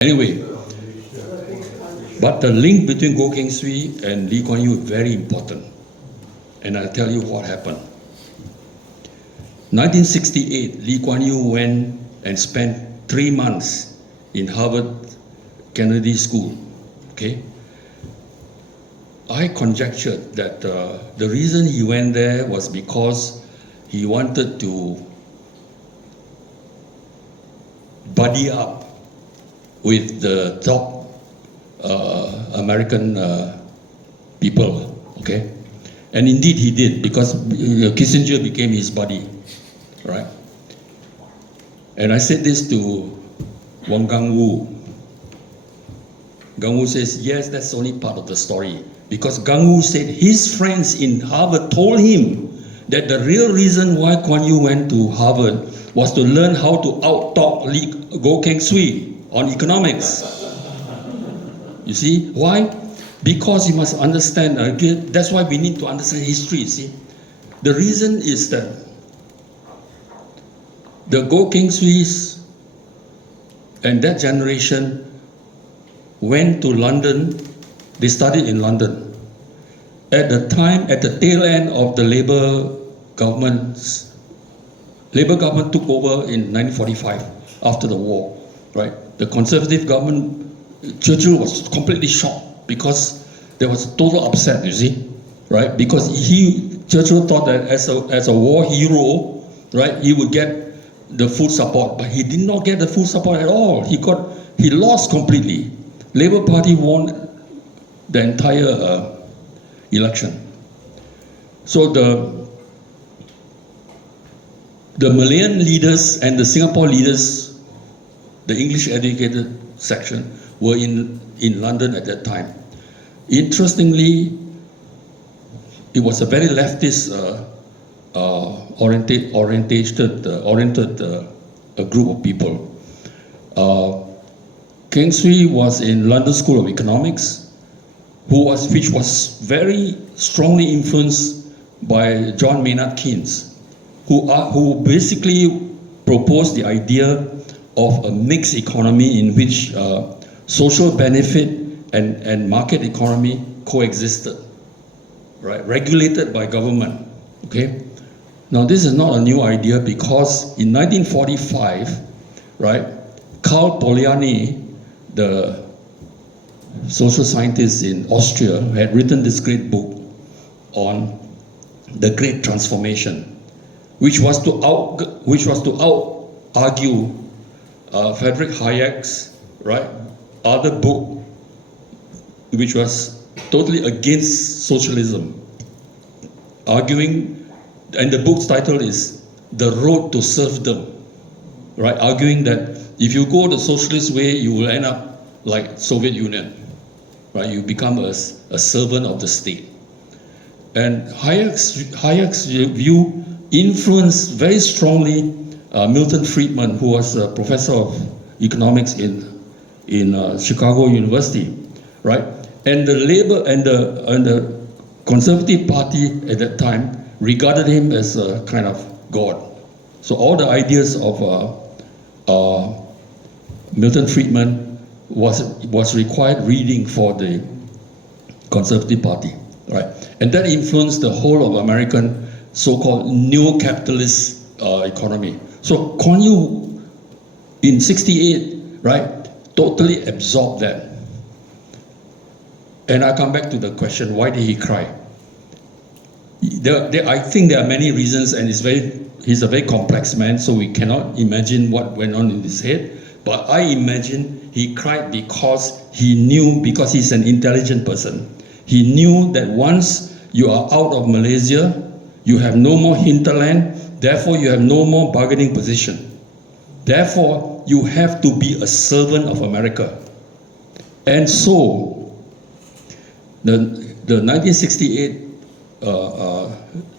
Anyway, but the link between Goh Keng Swee and Lee Kuan Yew is very important. And I'll tell you what happened. 1968, Lee Kuan Yew went and spent 3 months in Harvard Kennedy School. Okay? I conjectured that the reason he went there was because he wanted to buddy up with the top American people, okay? And indeed he did, because Kissinger became his buddy, right? And I said this to Gang Wu. Gang Wu says, yes, that's only part of the story. Because Gang Wu said his friends in Harvard told him that the real reason why Kuan Yew went to Harvard was to learn how to out-talk Goh Keng Swee on economics. You see, why? Because you must understand, that's why we need to understand history, see. The reason is that the Goh Keng Swees and that generation went to London, they studied in London. At the time, at the tail end of the Labour government took over in 1945 after the war, right? The Conservative government, Churchill was completely shocked because there was total upset, you see, right? Because Churchill thought that as a war hero, right, he would get the full support, but he did not get the full support at all. He lost completely. Labour Party won the entire election. So the Malayan leaders and the Singapore leaders, the English educated section, were in London at that time. Interestingly, it was a very leftist oriented group of people. Keng Swee was in London School of Economics, which was very strongly influenced by John Maynard Keynes, who basically proposed the idea of a mixed economy in which social benefit and market economy coexisted, right? Regulated by government, okay? Now this is not a new idea, because in 1945, right, Karl Polanyi, the social scientist in Austria, had written this great book on the Great Transformation, which was to out-argue Friedrich Hayek's, right, other book, which was totally against socialism, arguing, and the book's title is The Road to Serfdom, right, arguing that if you go the socialist way, you will end up like Soviet Union, right, you become a servant of the state. And Hayek's view influenced very strongly Milton Friedman, who was a professor of economics in Chicago University, right? And the Labour and the Conservative Party at that time regarded him as a kind of god. So all the ideas of Milton Friedman was required reading for the Conservative Party, right? And that influenced the whole of American so-called neo-capitalist economy. So Kuan Yew in '68, right, totally absorbed that. And I come back to the question, why did he cry? I think there are many reasons, and he's a very complex man, so we cannot imagine what went on in his head. But I imagine he cried because he knew, because he's an intelligent person, he knew that once you are out of Malaysia, you have no more hinterland, therefore you have no more bargaining position. Therefore, you have to be a servant of America. And so, the 1968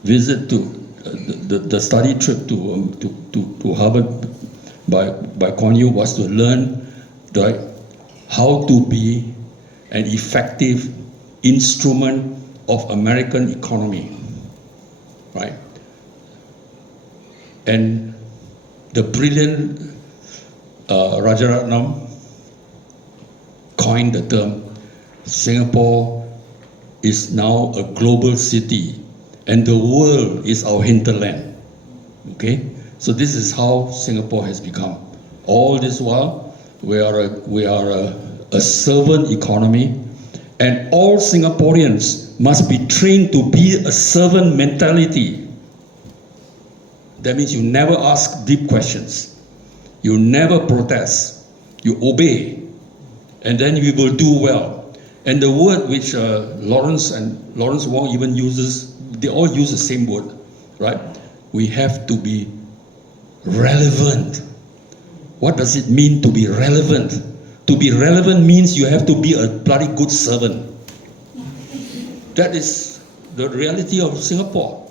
visit to the study trip to Harvard by Kuan Yew was to learn, right, how to be an effective instrument of American economy, right? And the brilliant Rajaratnam coined the term, Singapore is now a global city and the world is our hinterland. Okay? So this is how Singapore has become. All this while, we are a servant economy, and all Singaporeans must be trained to be a servant mentality. That means you never ask deep questions. You never protest. You obey. And then you will do well. And the word which Lawrence Wong even uses, they all use the same word, right? We have to be relevant. What does it mean to be relevant? To be relevant means you have to be a bloody good servant. That is the reality of Singapore.